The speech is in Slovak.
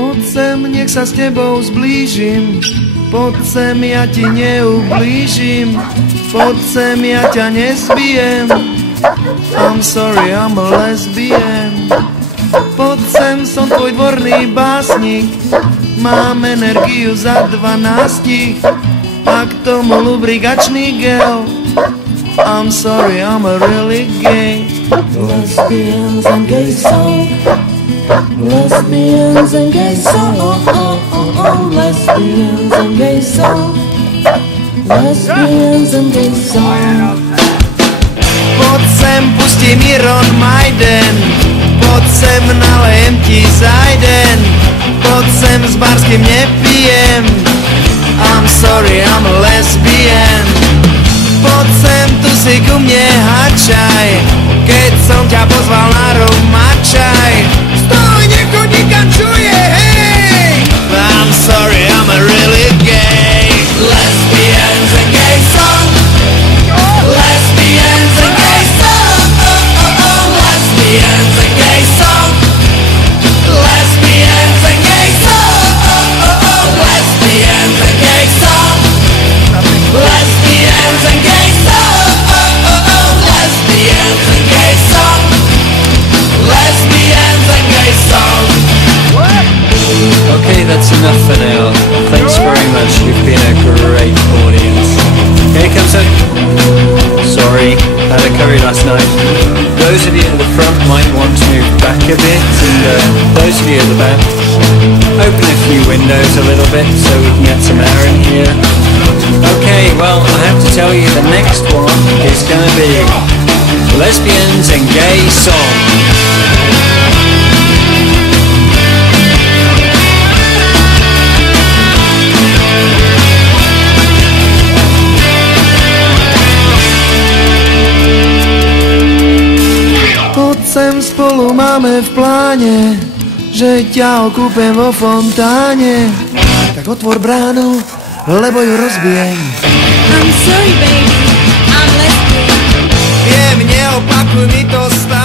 Poď sem, nech sa s tebou zblížim, poď sem, ja ti neublížim, poď sem, ja ťa nezbijem. I'm sorry, I'm a lesbian. Poď sem, som tvoj dvorný básnik, mám energiu za 12, a k tomu lubrikačný gel. I'm sorry, I'm a really gay. Lesbians and gay song. Lesbians and gay song. Lesbians and gay song. Lesbians and gay song. Poď sem, pustí mi Ron Majden, poď sem, nalejem ti zajden, poď sem, s barským nepijem. I'm sorry, I'm a lesbian. Poď sem, tu si ku mne hačaj, keď som ťa pozval na romačaj. Stoj, nechod nikam čuje, hej! I'm sorry, I'm a really gay. Lesbians and gay song. Lesbians and gay song. Lesbians and gay song. Lesbians and gay song. Lesbians and gay song. Lesbians and gay song. Lesbians and gay song. Lesbians and gay song. Okay, that's enough for now. Thanks very much. You've been a great audience. Here comes a... Sorry, had a curry last night. Those of you at the front might want to move back a bit, and those of you at the back, open a few windows a little bit so we can get some air in here. Okay, well, I have to tell you the next one is going to be Lesbians and Gay Song. Poď sem, spolu máme v pláne, že ťa okúpem vo fontáne. Tak otvor bránu, lebo ju rozbijem. I'm sorry, baby, I'm lesbian. Viem, neopakuj mi to stále.